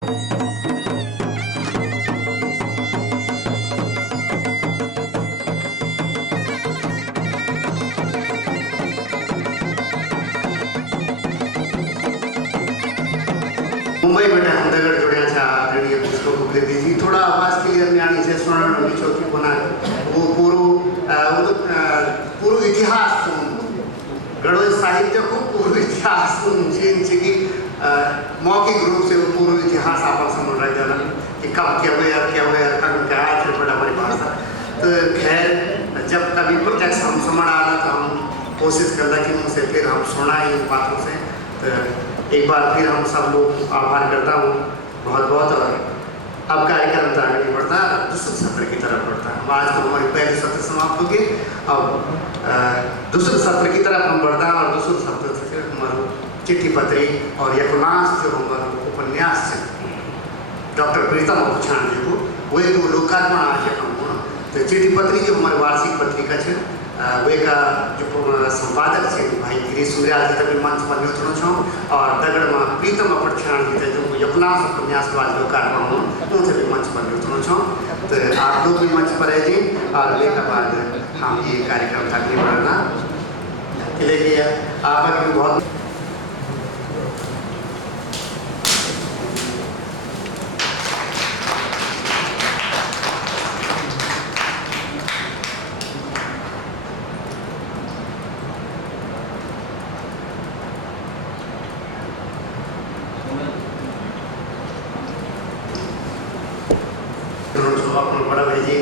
मुंबई बेटा हमदगड जोड्याच्या आदरणीय पुष्प कुलकर्णी जी थोड़ा आवाज क्लियर नहीं आनी से सुनना नहीं चौकी बना वो पूर्व इतिहास गढ़ साहित्य को पूर्व इतिहास की मौखिक रूप से पूर्व इतिहास आप समझ रहे थे कि कब क्या हुआ कब क्या फिर बड़ा हमारी भाषा तो खैर जब कभी प्रत्यक्ष हम समझ आ रहा तो हम कोशिश कर रहे कि उनसे फिर हम सुना इन बातों से तो एक बार फिर हम सब लोग आभार करता हूँ बहुत बहुत। और अब कार्यक्रम तो आगे नहीं बढ़ता, दूसरे सत्र की तरफ बढ़ता है। आज तो हमारी पहले सत्र समाप्त होगी, अब दूसरे सत्र की तरफ हम बढ़ता हैं और दूसरे सत्र से हमारे चिट्ठी पत्री और यकुलांश जो हमारे उपन्यास है डॉक्टर प्रीतम पुछाण जी को वो एक लोकार्पण आज तो चिट्ठी पत्री जो हमारी वार्षिक पत्रिका है वे का जो संपादक है भाई गिरीश सूर्याल जी तक मंच पर न्यूथनो छो और दगड़ में प्रीतम पुछाण जी जो यकुलांश उपन्यास आज लोकार्पण उनसे भी मंच पर न्यूथनो छो तो आप लोग भी मंच पर रह जी और वे के बाद हम ये कार्यक्रम तक नहीं बढ़ना लेकिन आप भी बहुत बड़ा भाई जी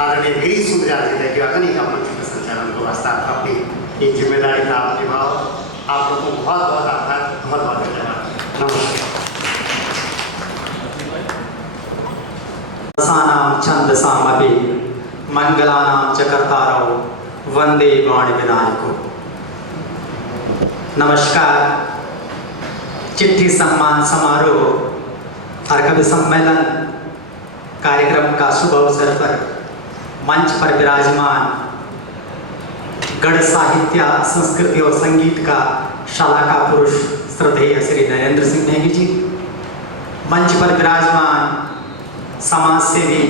आदरणीय गिरीश सूर्याल जी ने अग्नि का मंच के संचालन को वास्ता अपनी ये जिम्मेदारी का आप निभाओ। आप लोगों को बहुत बहुत आभार, बहुत बहुत धन्यवाद। नमस्कार। छंदसामपि मंगलानां च कर्तारौ वंदे वाणी विनायको। नमस्कार। चिट्ठी सम्मान समारोह और कवि सम्मेलन कार्यक्रम का शुभ अवसर पर मंच पर विराजमान गढ़ साहित्य संस्कृति और संगीत का शाला का पुरुष श्रद्धेय श्री नरेंद्र सिंह नेगी जी, मंच पर विराजमान समाज सेवी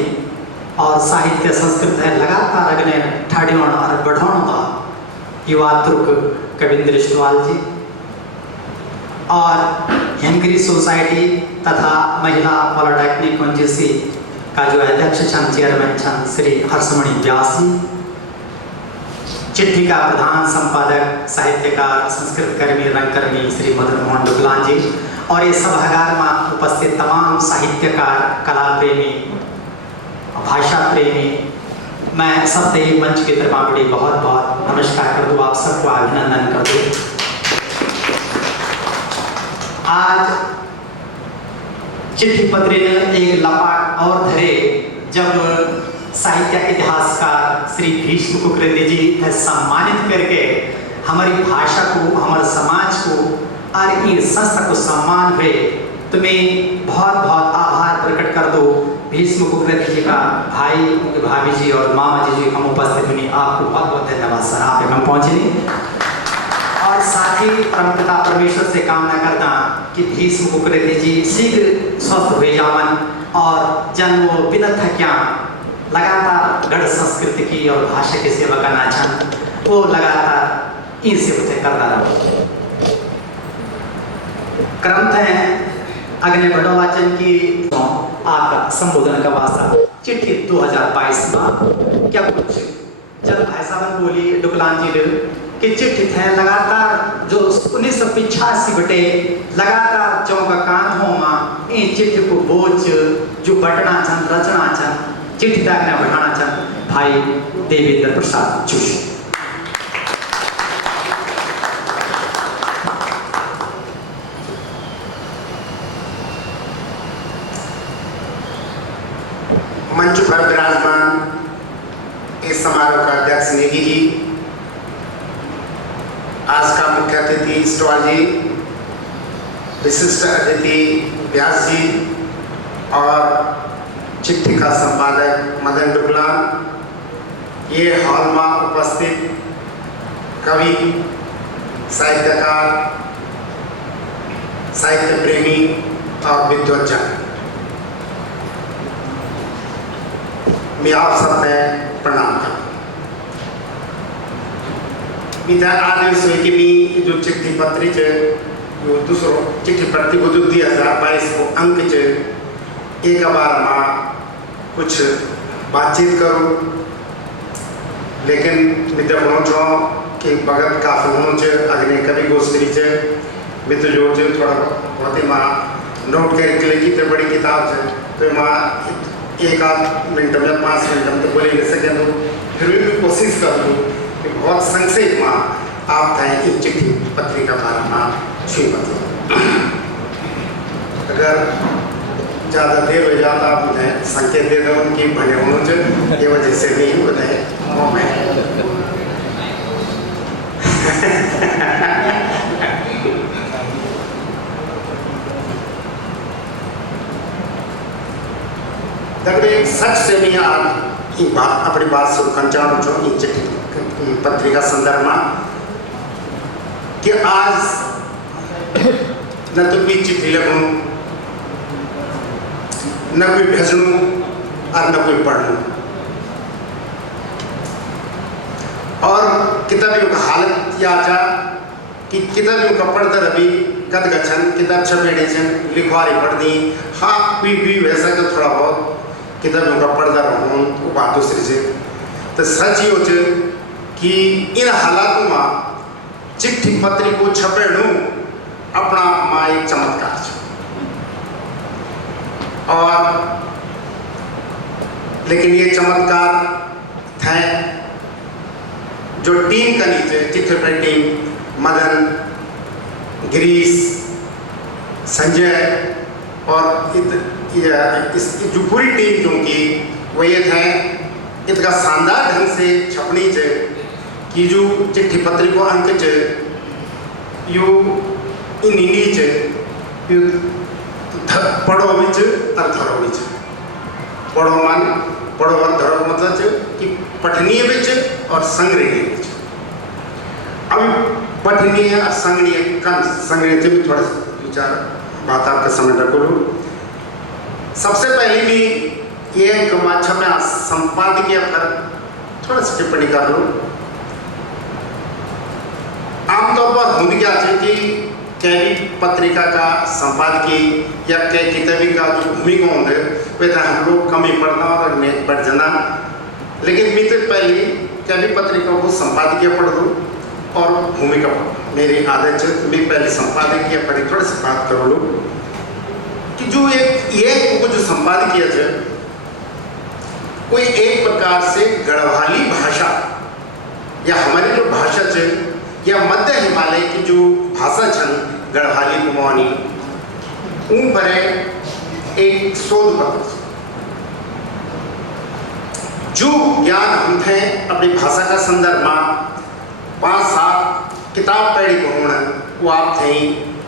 और साहित्य संस्कृत है लगातार अगने ठाड़ियों और बढ़ाना युवा तुर्क कविंद्र इष्टवाल जी और हिमगिरी सोसाइटी तथा महिला पॉलिटेक्निक यूनिवर्सिटी का जो अध्यक्ष छन चेयरमैन छन श्री हर्षमणि व्यास जी, चिट्ठी का प्रधान संपादक साहित्यकार संस्कृत कर्मी रंगकर्मी श्री मदन मोहन डुगलान जी और ये सभागार में उपस्थित तमाम साहित्यकार कला प्रेमी भाषा प्रेमी मैं सबसे ही मंच की तरफ बड़ी बहुत बहुत नमस्कार कर दूँ, आप सबको अभिनंदन कर दूँ। आज चिट्ठी पत्री ने एक लपाट और धरे जब साहित्य इतिहासकार श्री भीष्म कुलकर्णी जी ने सम्मानित करके हमारी भाषा को हमारे समाज को और इस संस्था को सम्मान हुए तो मैं बहुत बहुत आभार प्रकट कर दो भीष्म कुलकर्णी जी का भाई उनके भाभी जी और मामा जी हम उपस्थित हुई, आपको बहुत बहुत धन्यवाद सर, आप हम पहुँचे और साथ ही परमपिता परमेश्वर से कामना करता कि भीष्म कुलकर्णी जी शीघ्र स्वस्थ हुए जावन और जन्म बिना थक्या लगातार गढ़ संस्कृति की और भाषा की सेवा करना चाहते वो लगातार इन सेवा करता रहो। क्रम है अग्नि बड़ोवाचन की आपका संबोधन का वास्ता चिट्ठी 2022 में क्या कुछ जब भाई साहब बोली डुगलान जी कि चिट्ठी थे लगातार जो 1985 बटे लगातार चौका कांत होमा इन चिट्ठी को बोझ जो बटना चंद रचना चंद चिट्ठी तक न बढ़ाना चंद भाई देवेंद्र प्रसाद जोशी। मंच पर विराजमान इस समारोह का अध्यक्ष नेगी जी, आज का मुख्य अतिथि इष्टवाल जी, विशिष्ट अतिथि व्यास जी और चिट्ठी का संपादक मदन डुगलान, ये हॉल में उपस्थित कवि साहित्यकार साहित्य प्रेमी और विद्वज्जन, मैं आप सब में प्रणाम करता हूँ। आदेश हुए कि मैं जो चिट्ठी पत्री जो दूसरों चिट्ठी पत्री को जो 2022 को अंक एक बार में कुछ बातचीत करूँ, लेकिन मैं जब चाहूँ कि बगत काफ़ी होना अग्नि कवि गोश्री मैं तो जो थोड़ा बहुत ही माँ नोट करके लिखी तो बड़ी किताब है, तो माँ एक आध मिनट में 5 मिनट में तो बोले नहीं सके, तो फिर भी मैं कोशिश कर दूँ कि बहुत संक्षेप में आप थे इन चिट्ठी पत्री का बारे में छुई मतलब। अगर ज़्यादा देर हो जाता आप मुझे संकेत दे दो उनकी बने होने ये वजह से नहीं बताए सच से मैं आप ये बात अपनी बात शुरू करना चाहूँ जो इन चिट्ठी पत्री का संदर्भ में कि आज न तो कोई चिट्ठी लिखूँ, न कोई भेजूँ और न कोई पढ़ूँ, और किताबियों का हालत या आचा कि किताबियों का पढ़कर अभी कद गच्छन किताब छपेड़े छन लिखवारी पढ़ दी, हाँ भी वैसा तो थोड़ा बहुत किताबों का पढ़ता रहूँ वो बात दूसरी से तो सच ही हो कि इन हालातों में चिट्ठी पत्री को छपेड़ू अपना माँ एक चमत्कार है। और लेकिन ये चमत्कार थे जो टीम का नीचे चिट्ठी पत्री टीम मदन, गिरीश, संजय और इसकी जो पूरी टीम जो की वो ये थे इतना शानदार ढंग से छपनी है कि जो चिट्ठी पत्री को अंक च यू इन नीच यू पढ़ो बिच और धरो बिच पढ़ो मान पढ़ो और धरो मतलब कि पठनीय बिच और संग्रहणीय बिच। अभी पठनीय और संग्रहणीय से भी थोड़ा विचार बात आपके सामने रखूँ। सबसे पहले मैं ये अच्छा मैं संपादकीय पर थोड़ा सी टिप्पणी कर लूँ। आमतौर पर होने क्या है कि कैवी पत्रिका का संपादकीय या कई किताबी का जो भूमिका होंगे वे हम लोग कम ही पढ़ना और नेट पढ़ जाना, लेकिन मैं तो पहले कैवी पत्रिका को संपादकीय पढ़ दूँ और भूमिका पढ़ मेरी आदत है, तो मैं पहले संपादकीय पढ़ी थोड़ा सी बात कर लूँ कि जो ये जो संपादकीय है कोई एक प्रकार से गढ़वाली भाषा या हमारी जो भाषा है या मध्य हिमालय की जो भाषा छन गढ़वाली कुमाऊनी उन पर एक शोध पत्र जो ज्ञान हम थे अपनी भाषा का संदर्भ में 5-7 किताब पढ़ी होना वो आप थे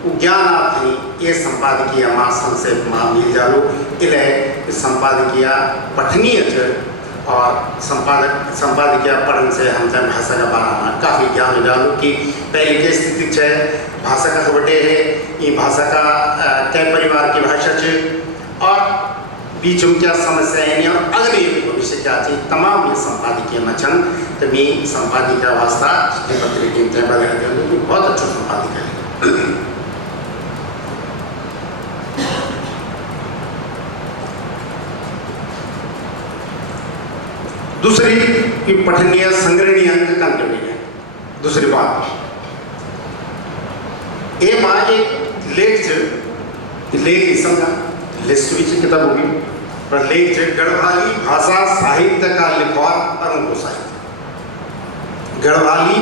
वो ज्ञान आप थे ये संपादकीय माँ संक्षेप माँ मिल जालो इले संपादकीय पठनीय है और संपादकीय पढ़ने से हम जन भाषा का बारे में काफ़ी ज्ञान हो जालो कि पहले की स्थिति है भाषा का बटे है ये भाषा का कई परिवार की भाषा है और बीच में क्या समस्या है और अगले भविष्य क्या चाहिए तमाम ये संपादकीय में छन तो मैं संपादिका वास्ता पत्रिका बहुत अच्छा संपादिका है। दूसरी कि पठनीय संग्रहणीय अंक कंटिन्यू है। दूसरी बात ये माँ एक लेख समझा लिस्ट भी किताब होगी पर लेख है गढ़वाली भाषा साहित्य का लिखवार और उनको साहित्य गढ़वाली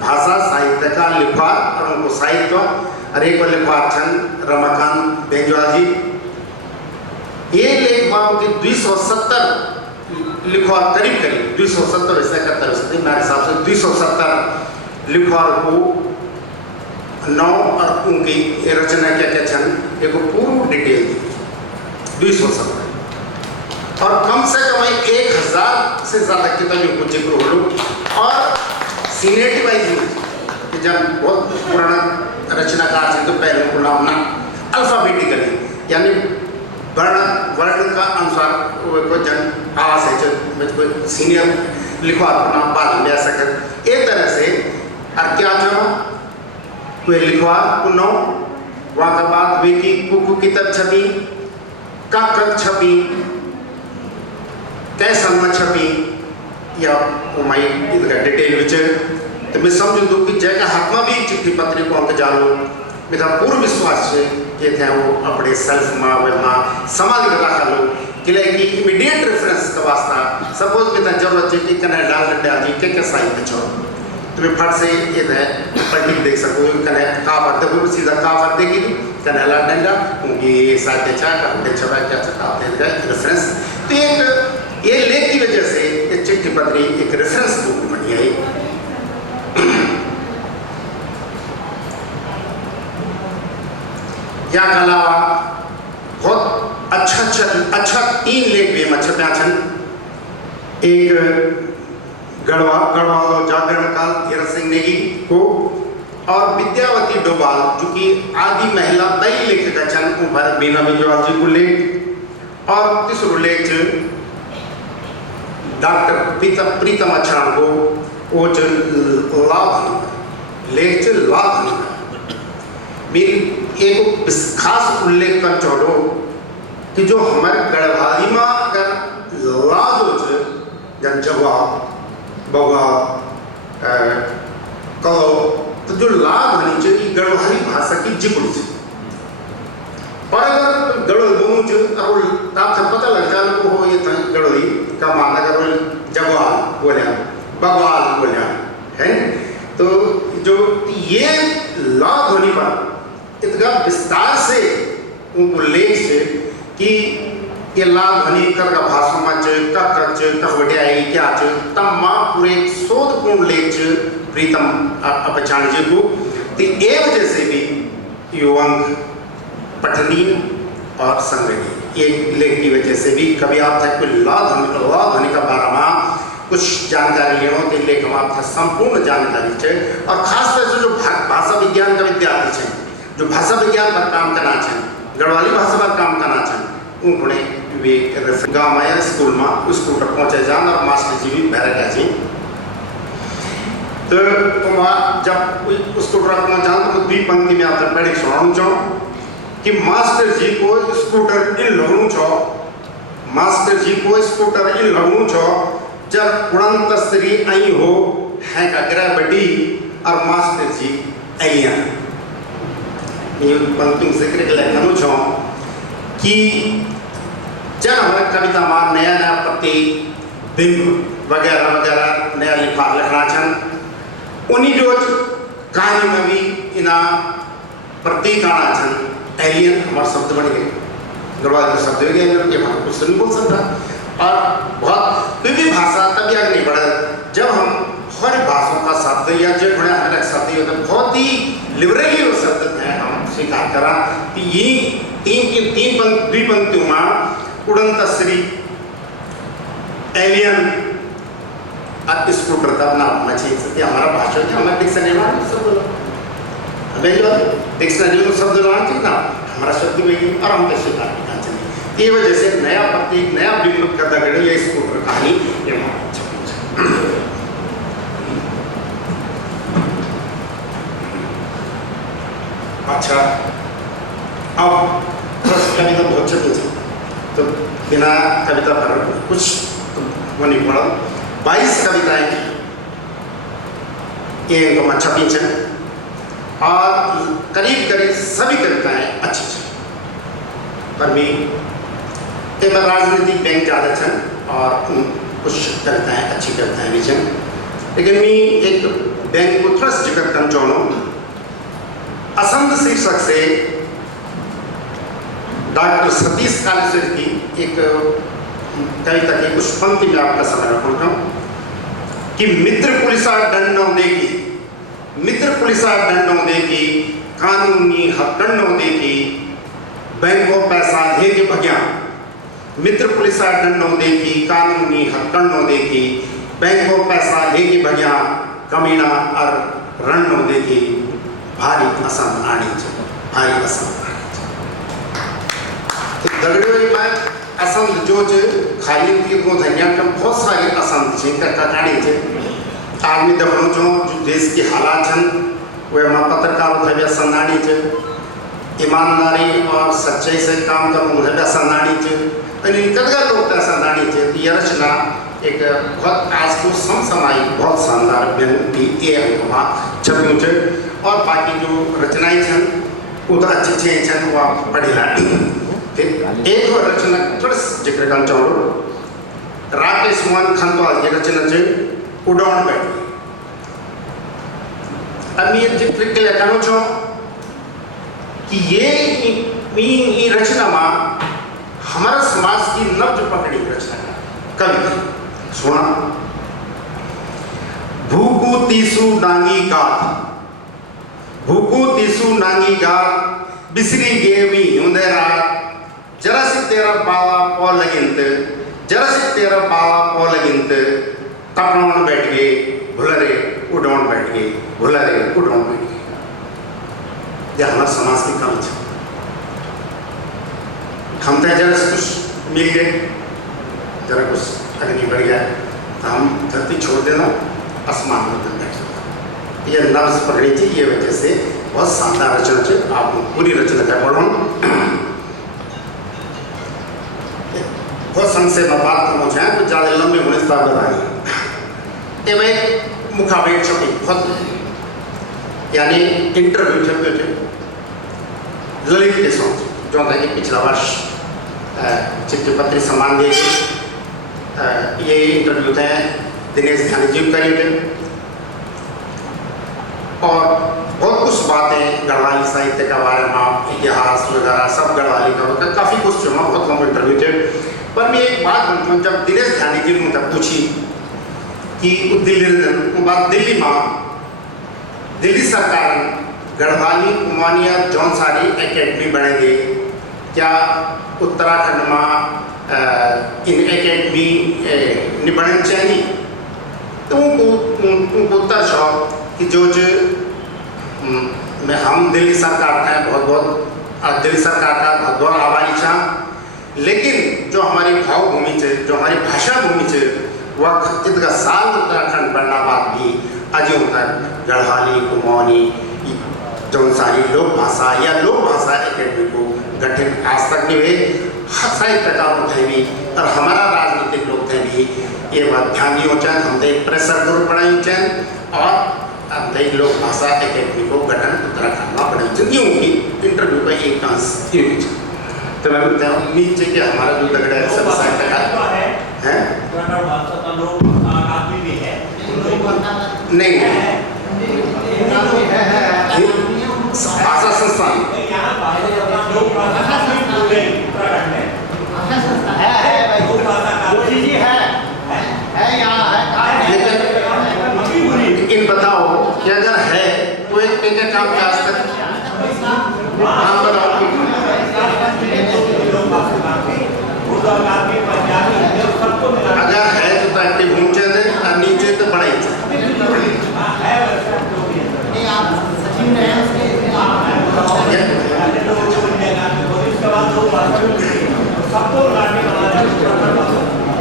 भाषा साहित्य का लिखवार और उनको साहित्य और एक लिखवार छन रमाकांत बेंजवा जी। ये लेख बाबू की 270 लिखवार करीब 270 से 71 मेरे हिसाब से 270 लिखवार को 9 और उनकी रचना क्या क्या छन एक पूर्ण डिटेल दी 270 और कम से कम 1000 से ज़्यादा किताबों को जिक्र हो लो और सीनेट वाइज जब बहुत पुराना रचनाकार से तो पहले को नाम ना अल्फाबेटिकली यानी वर्ण का अनुसार को जन आवास है जो सीनियर लिखवा अपना बाल ले सके एक तरह से और क्या जो कोई लिखवा कुनो वहाँ के बाद वे की कुकु किताब छपी कक छपी कैसन में छपी या वो माई इधर डिटेल विच तो मैं समझूं तो कि जगह हाथ में भी चिट्ठी पत्री को अंक जानो मेरा पूर्ण विश्वास है कि थे वो अपने सेल्फ माँ वे माँ समाज के रखा लो कि लेकिन इमीडिएट रेफरेंस का वास्ता सपोज में जरूरत है कि कने डाल डा जी के साहित्य छो तुम्हें फट से ये है पढ़ने देख सको कने का पढ़ते हो सीधा का पढ़ते की कने ला डंडा उनकी साहित्य छा का छपा क्या छपा दे रेफरेंस तो एक ये लेख की वजह से ये चिट्ठी पत्री एक रेफरेंस बुक बनी है या अलावा बहुत अच्छा 3 लेख भी मच्छर प्याछन एक गढ़वाल जागरण काल धीरज सिंह नेगी को और विद्यावती डोभाल जो कि आदि महिला दई लेखिका छन भरत बीना बिजवाल जी को लेख और तीसरो लेख डॉक्टर प्रीतम अछाण को वो लाभ लेख लाभ मेरी एक खास उल्लेख कर छोड़ो कि जो हमारे गढ़वाली में अगर लाभ हो जन जवाब बवा कहो तो जो लाभ होनी चाहिए गढ़वाली भाषा की जिकुड़ से और अगर गढ़वाल बोलूँ जो और आपसे पता लग जाए को हो ये गढ़वाली का माना करो जवाब बोले बगवाल बोले है तो जो ये लाभ होने पर इतना विस्तार से उनको लेख से कि ये लाभ हनी कर का भाषा में कक वटियाई क्या तमाम पूरे शोधपूर्ण लेख प्रीतम अपचाण जी को तो ये वजह से भी युवक पठनी और संग्रही एक लेख की वजह से भी कभी आप तक कोई लाभ होने का बारे में कुछ जानकारी लेना तो लेख हम आप संपूर्ण जानकारी है और खासतौर से जो भाषा विज्ञान का विद्यार्थी है जो भाषा विज्ञान पर काम करना चाहें गढ़वाली भाषा पर काम करना चाहें उन्होंने वे गाँव में स्कूल तक पहुँचे जान और मास्टर जी भी बैरक जी तो जब स्कूल तक पहुँच जान तो 2 पंक्ति में आप पढ़ी सुनाऊँ चाहूँ कि मास्टर जी को स्कूटर इन लगनू छो मास्टर जी को स्कूटर इन लगनू छो जब उड़ंत स्त्री आई हो है अग्रह बड़ी और मास्टर जी आइया ये पंक्ति जिक्र के लेखनू छो कि जब हमारे कविता में नया नया प्रति बिंब वगैरह वगैरह नया लिखना छन उन्हीं रोज कहानी में भी इना प्रतीक आना छन एलियन हमारे शब्द बन गए गढ़वाल के शब्द हो गए ये हम कुछ नहीं बोल सकता और बहुत कोई भी भाषा तभी आगे नहीं बढ़ा जब हम हर भाषाओं का शब्द या जो बड़े अलग शब्द होते हैं बहुत ही लिबरली वो शब्द हैं हम स्वीकार करा कि ये तीन पंक्तियों में उड़ंत स्त्री एलियन और स्कूटर का नाम चाहिए हमारा भाषा है हमारे डिक्शनरी में शब्द हमें जो डिक्शनरी में शब्द लाना ना हमारा शब्द वही और हम कैसे करना चाहिए ये वजह से नया प्रतीक नया बिंब का दगड़ या स्कूटर कहानी ये अच्छा अब कविता बहुत चलती तो बिना कविता भर कुछ वो नहीं पड़ा 22 कविताएं ये छपी हैं और करीब करीब सभी कविताएं अच्छी हैं पर भी एक बार राजनीतिक बैंक ज़्यादा छन और कुछ कविताएं अच्छी कविताएं भी छन लेकिन मैं एक बैंक को थोड़ा जिक्र करना चाहूँ असंध शीर्षक से डॉक्टर सतीश कालेश्वर की एक कविता की कुछ पंक्ति में आपका समय रखूँगा कि मित्र पुलिसा दंडों देगी मित्र पुलिसा दंडों देगी कानूनी हथकंडों देगी बैंकों पैसा लेके भग्या मित्र पुलिसा दंडों देगी कानूनी हथकंडों देगी बैंकों पैसा लेके भग्या कमीना और रणों देगी भारी असम आनी भारी असम दगड़ियों में असंत जो खाली तीर को धनिया का बहुत सारी असंत छे कहानी छे आदमी दखणो जो देश की हालात छन वे में पत्रकार थे संदानी छे ईमानदारी और सच्चाई से काम करने थे संदानी छे अने कदगा लोग थे संदानी छे ये रचना एक बहुत आज को समसमाई बहुत शानदार बेनती ए अंकमा छप्यू छे और बाकी जो रचनाएं छन उधर अच्छी छे छन वो पढ़िला एक और रचना थोड़ा जिक्र करना चाहूँ राकेश मोहन खंतवाल की रचना छे उड़ान बैठी अब ये जिक्र के लिए कहना चाहूँ कि ये रचना में हमारा समाज की नब्ज पकड़ी रचना कवि सुना भूकू तीसु नांगी गात भूकू तीसु नांगी गात बिसरी गेवी हुंदे रात जरा से तेरा बाला पौ लगिंत जरा से तेरा बाला पौ लगिंत तपनौन बैठ गए भुलरे उड़ौन बैठ गए भुलरे उड़ौन बैठ गए ये हमारे समाज की कमी है हम तो जरा से कुछ मिल गए जरा कुछ अग्नि बढ़ गया तो हम धरती छोड़ देना आसमान में बैठ जाता ये नब्ज पकड़ी थी ये वजह से बहुत शानदार रचना है आप पूरी रचना क्या पढ़ो बहुत संक्षेप में बात करना चाहें तो ज़्यादा लंबे होने से बताइए ये भाई मुखाबिर छपी बहुत यानी इंटरव्यू छपे थे ललित के साथ जो था कि पिछला वर्ष चिट्ठी सम्मान दिए ये इंटरव्यू थे दिनेश ध्यानी जी करेंगे और बहुत कुछ बातें गढ़वाली साहित्य के बारे में इतिहास वगैरह सब गढ़वाली का काफ़ी कुछ जो बहुत लंबे इंटरव्यू थे पर मैं एक बात बनता हूँ जब दिनेश ध्यानी जी ने मुझे पूछी कि दिल्ली में दिल्ली सरकार गढ़वाली कुमानिया जौनसारी एकेडमी बने दे क्या उत्तराखंड में इन एकेडमी निबड़न चाहिए तो उनको उत्तर छो कि जो मैं हम दिल्ली सरकार का बहुत बहुत दिल्ली सरकार का बहुत बहुत आभारी छा लेकिन जो हमारी भावभूमि है जो हमारी भाषा भूमि है वह इतना साल उत्तराखंड बढ़ना बात भी अजय तक गढ़वाली कुमाऊनी जौनसारी लोक भाषा या लोक भाषा एकेडमी को गठित आज तक नहीं हुए साहित्यकार थे भी और हमारा राजनीतिक लोग थे भी ये बात ध्यान नहीं हो चाहे हम तो प्रेशर ग्रुप बनाई चाहे और हम तो लोक भाषा एकेडमी को गठन उत्तराखंड में बनाई चाहिए यूँ की इंटरव्यू का एक चांस तो मैं बोलता हूँ नीचे के हमारा जो दगड़ा है सब साहित्यकार हैं नहीं भाषा संस्थान लेकिन बताओ कि अगर है तो एक काम क्या आज तक हम बताओ अगर है तो ताकि ऊंचे दे और नीचे तो बड़ा ही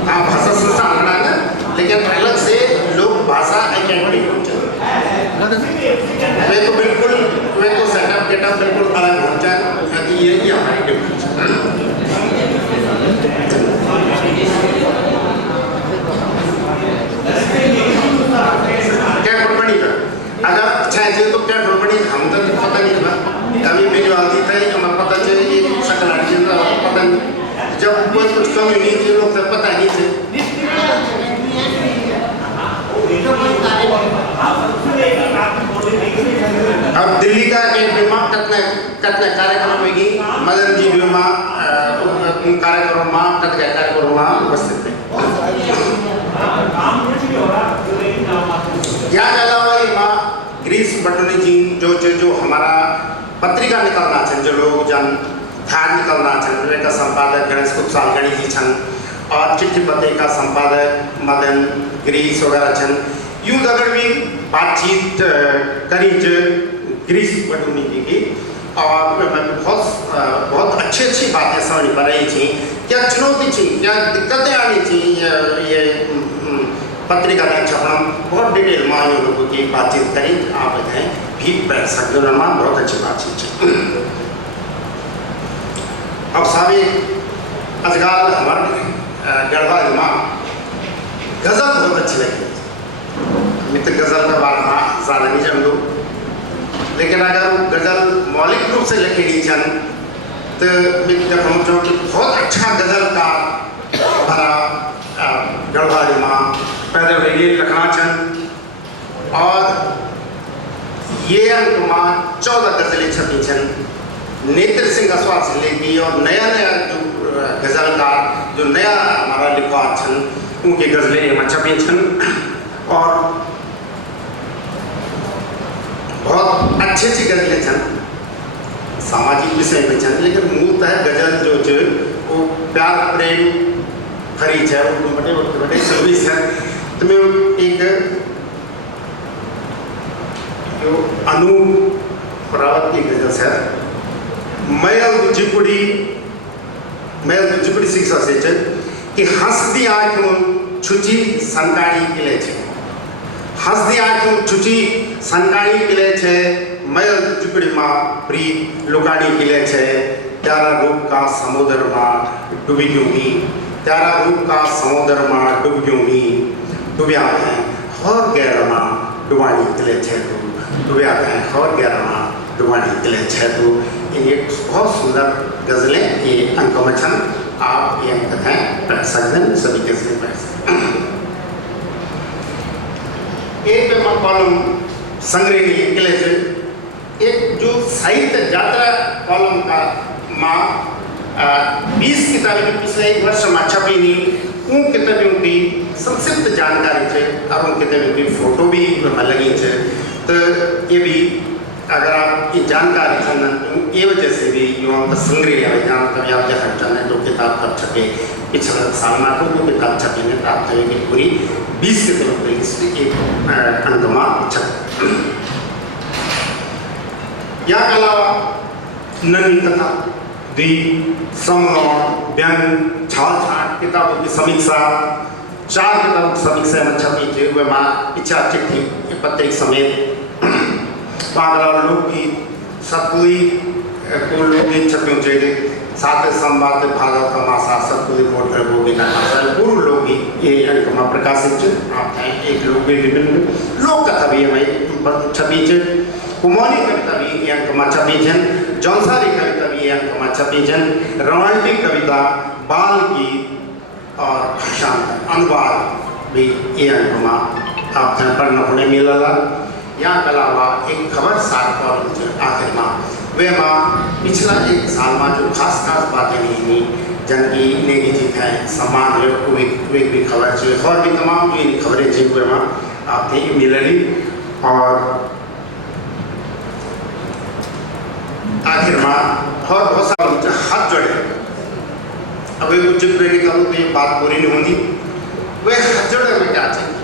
हाँ भाषा संस्थान बनाना लेकिन अलग से लोक भाषा एकेडमी वे तो बिल्कुल वे तो सेटअप गेटअप बिल्कुल अलग हो जाए यही हमारी डिफरेंस क्या गड़बड़ी का अगर अच्छा है तो क्या गड़बड़ी हम तो पता नहीं था कभी मेरी वालदी था हमें पता चले ये शकल पता नहीं जब कोई कुछ कमी नहीं थी लोग पता नहीं थे अब दिल्ली का एक बीमा कतने कार्यक्रम होगी मदन जी बीमा कार्यक्रम में कत कार्यक्रम में उपस्थित थे यहाँ के अलावा माँ ग्रीस बटोनी जी जो हमारा पत्रिका निकलना छन जो लोग जन धार निकलना छन का संपादक गणेश कुप्साल गणी जी छन और चिट्ठी पत्रिका संपादक मदन ग्रीस वगैरह छन यूं अगर भी बातचीत करी ग्रीस बटोनी जी की और बहुत अच्छी बातें समझ पा रही थी, क्या चुनौती थी, क्या दिक्कतें आनी थी ये पत्रिका ने छपना बहुत डिटेल में इन लोगों की बातचीत करी। आप बताएं भी पढ़ सकते हो, बहुत अच्छी बातचीत थी। अब सारी अजगाल हमारे गढ़वाल माँ गज़ल बहुत अच्छी लगी। मैं तो गज़ल का बात में ज़्यादा नहीं जानूँ, लेकिन अगर गज़ल मौलिक रूप से लिखी छन तो मैं कहूँ कि बहुत अच्छा गज़ल का हमारा गढ़वाल माँ पैदा हुए लिखना छन। और ये अंक माँ 14 गज़लें छपी छन नेत्र सिंह अस्वाल से लेगी, और नया नया जो गज़लकार जो नया हमारा लिखवार छन उनकी गज़लें में छपी छन और बहुत अच्छी गज़लें छन, सामाजिक विषय में छन। लेकिन मूलतः गज़ल जो है वो प्यार प्रेम खरी है, वो बड़े बड़े सर्विस है। तो मैं एक जो अनूप रावत की गज़ल है, मैल झिपुड़ी शिक्षा से छे कि हंसदी आँखों छुची संकाड़ी किले छे, हंसदी आँखों छुची संकाड़ी किले छे, मैल झिपुड़ी माँ प्रीत लुकाड़ी किले छे, त्यारा रूप का समुद्र माँ डूबी डूबी, त्यारा रूप का समुद्र माँ डूब डूबी, डूबिया है और गैर माँ डुबानी किले छे तू, डूबिया है और गैर माँ डुबानी किले छे तू। ये बहुत सुंदर गज़लें ये अंक में छन, आप ये कथाएं पढ़ सकते हैं, सभी गज़लें पढ़ सकते हैं। एक कॉलम संग्रह निकले थे, एक जो साहित्य यात्रा कॉलम का माँ 20 किताबें पिछले एक वर्ष में छपी नहीं, उन किताबों की संक्षिप्त जानकारी थे और उन किताबों की फोटो भी लगी थे। तो ये भी अगर आप ये जानकारी छन ये वजह से भी युवाओं का संग्रह है, जहाँ कभी आप देखा चाहें तो किताब कब छपे, पिछले साल में तो किताब छपी ने प्राप्त हुई पूरी 20 किताबों की इसलिए एक अंकमा छप। यहाँ के अलावा नन्ही कथा दी समलौन व्यंग छाल छाट किताबों की समीक्षा 4 किताबों की समीक्षा में छपी थी, वे माँ इच्छा चिट्ठी पत्रिक समेत पागला लोकगीत सतपुली को लोकगीत छपियों चाहिए, साथ संवाद भागव का मासा सतपुली कोट कर वो बिना पूर्व लोकगीत ये अंकमा प्रकाशित आप हैं। एक लोकगीत विभिन्न लोक कथा भी हमें छपी थे, कुमारी कविता भी ये अंकमा छपी छन, जौनसारी कविता भी ये अंकमा छपी छन, रोमांटिक कविता बाल गीत और भाषांतर अनुवाद भी ये अंकमा आप पढ़ना पड़े मिलला। यहाँ के अलावा एक खबर सार और आखिर में वे माँ पिछला एक साल में जो खास बातें नहीं हुई जनकी नेगी जी है सम्मान वे भी खबर चाहिए और भी तमाम ये खबरें चाहिए वे माँ आपने मिलनी। और आखिर में और बहुत सारा हाथ जोड़े, अब एक उच्च प्रेमी करूँ तो ये बात पूरी नहीं होती। वे हाथ जोड़े में क्या चाहिए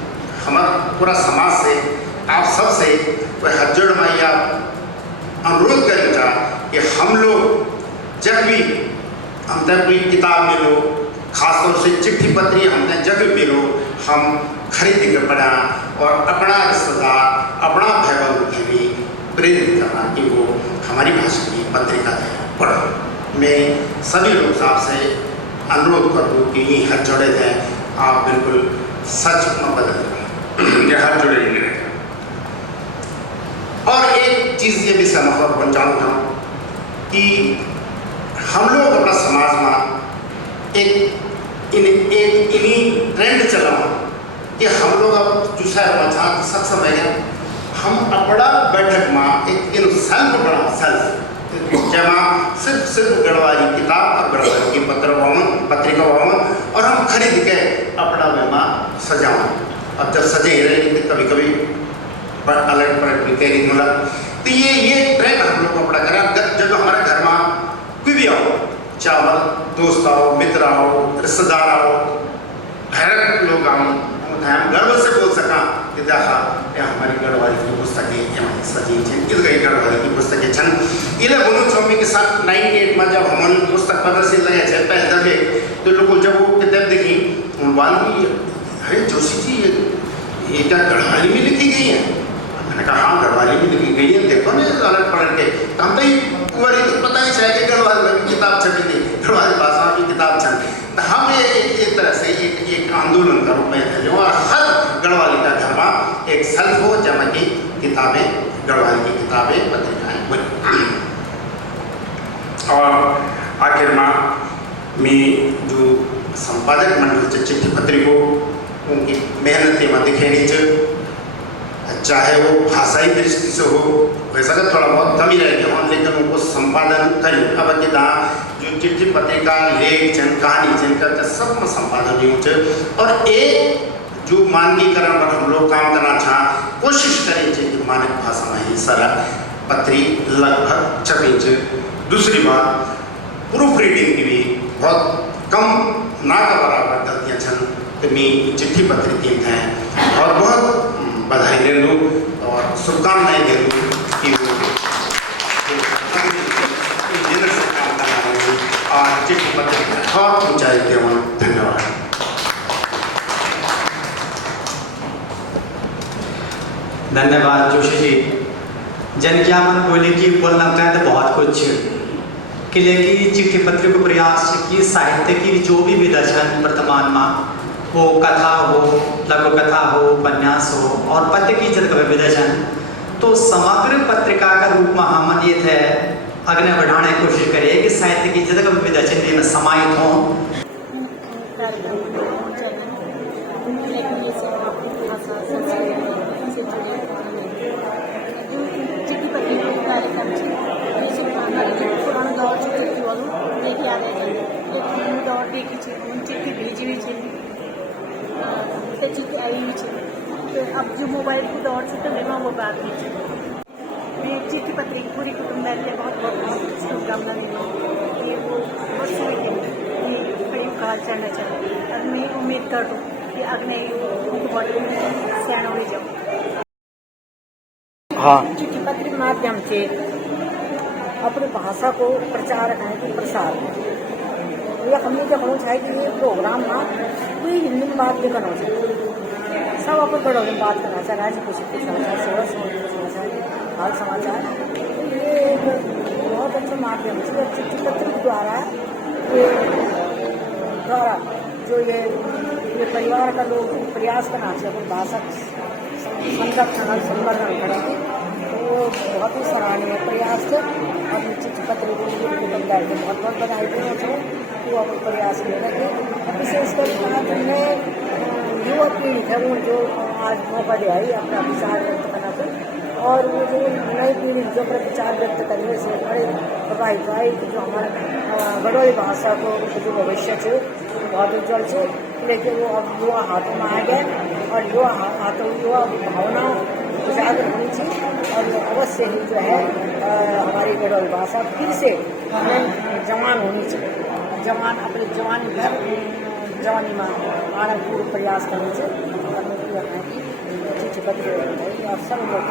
हमारा पूरा समाज से आप सबसे वह हाथ जोड़ में या अनुरोध करें था कि हम लोग जब भी हम तक कोई किताब मिलो, खासतौर से चिट्ठी पत्री हम तक जब भी मिलो हम खरीद कर पढ़ा और अपना रिश्तेदार अपना भाई बहन के भी प्रेरित करना कि वो हमारी भाषा की पत्रिका है पढ़ो। मैं सभी लोग साहब से अनुरोध कर दूँ कि ये हाथ जोड़े थे आप बिल्कुल सच में बदल ये हाथ जोड़े ही रहेगा। और एक चीज़ ये भी समझ बन जाऊँ कि हम लोग अपना समाज में एक इन्हीं ट्रेंड चला कि हम लोग अब जो है सक्षम है हम अपना बैठक में एक इन सेल्फ बना सेल्फ जमा सिर्फ गढ़वाली किताब और गढ़वाली की पत्रिका भवन और हम खरीद के अपना वेमा सजाओ। अब जब सजे रहे कभी कभी अलग पलट भी मिला तो ये ट्रेंड हम लोग अपना करें। जब हमारे घर में कोई भी आओ चावल दोस्त आओ मित्र आओ रिश्तेदार आओ हर लोग आओ हम गर्व से बोल सका देखा हमारी गढ़वाली की पुस्तकें सजी इस गई गढ़वाली की पुस्तकें छन इले बोलूँ छो के साथ 98 में जब हमन पुस्तक प्रदर्शित लगे थे पहले दफे तो लोग जब वो किताब देखी वाल्मीकि अरे जोशी जी ये क्या गढ़वाली में लिखी गई है। मैंने कहा हाँ गढ़वाली में लिखी गई है, देखो ना अलग पढ़ के हम तो वाली तो पता नहीं चला कि गढ़वाली में भी किताब छपी थी, गढ़वाली भाषा में किताब छपी। तो हम ये एक तरह से एक आंदोलन का रूप में थे और हर गढ़वाली का घर में एक सेल्फ हो जमा की किताबें गढ़वाली की किताबें पत्रिकाएं बनी। और आखिर में मैं जो संपादक मंडल चिट्ठी पत्रिकों उनकी मेहनत में दिखेनी चाहे वो भाषाई दृष्टि से हो वैसा का थोड़ा बहुत कमी रह गया लेकिन उनको संपादन करी अब कि जो चिट्ठी पत्रिका लेख जन कहानी जन का सब में संपादन नहीं और एक जो मानकीकरण पर हम लोग काम करना चाह कोशिश करें कि मानक भाषा में ही सारा पत्री लगभग छपे। दूसरी बात प्रूफ रीडिंग की भी बहुत कम ना का बराबर गलतियाँ छन तो मैं चिट्ठी पत्री टीम हैं और बहुत बधाई दे लूँ और शुभकामनाएं दे लूँ कि वो से काम करना है और चिट्ठी पत्री और ऊंचाई देवन। धन्यवाद। धन्यवाद जोशी जी। जनज्ञापन बोले कि बोलना चाहते तो बहुत कुछ किले की चिट्ठी पत्र को प्रयास की साहित्य की जो भी विधा छन वर्तमान में वो कथा हो लघु कथा हो उपन्यास हो और पद्य की जल विधा छन तो समग्र पत्रिका का रूप में हम ये थे अग्नि बढ़ाने की कोशिश करिए कि साहित्य की जल विधा छन में समाहित हों। अब जो मोबाइल के दौर से तो लेना वो बात नहीं चिट्ठी पत्री पूरी कुटुंब बहुत बहुत शुभकामना कि वो बहुत सही करीब कहा चलना चाहिए। अब मैं उम्मीद कर दूँ कि अगले बहुत सैन हो जाऊँ। हाँ चिट्ठी पत्र के माध्यम से अपनी भाषा को प्रचार करने की प्रसार या हमने जब होना चाहिए कि ये प्रोग्राम ना कोई हिंदी में बात भी करना चाहिए सब अपन बड़ों में बात करना चाहिए राज्य कुछ पूछना चाहिए सेवा पूछना चाहिए हाल समाचार ये एक बहुत अच्छा माध्यम है। चिट्ठी पत्र द्वारा जो ये परिवार का लोग प्रयास करना चाहिए अपनी भाषा संरक्षण और संवर्धन करेंगे तो वो बहुत ही सराहनीय प्रयास थे। और चिट्ठी पत्र को बहुत बहुत बधाई देना चाहिए वो अपने प्रयास में रखे। विशेषकर युवा पीढ़ी है वो जो आज मौका दे आई अपना विचार व्यक्त करना था और वो जो नई पीढ़ी जो अपना विचार व्यक्त करने से बड़े प्रभावित आई जो हमारे गढ़वाली भाषा को जो भविष्य है बहुत उज्जवल है। लेकिन वो अब युवा हाथों में आ गए और युवा हाथों युवा भावना उजागर होनी चाहिए और अवश्य ही जो है हमारी गढ़वाली भाषा फिर से जवान होनी चाहिए। जवान अपने जवानी घर जवानी में आना पूरा प्रयास करने से चिट्ठी पत्र और सब लोग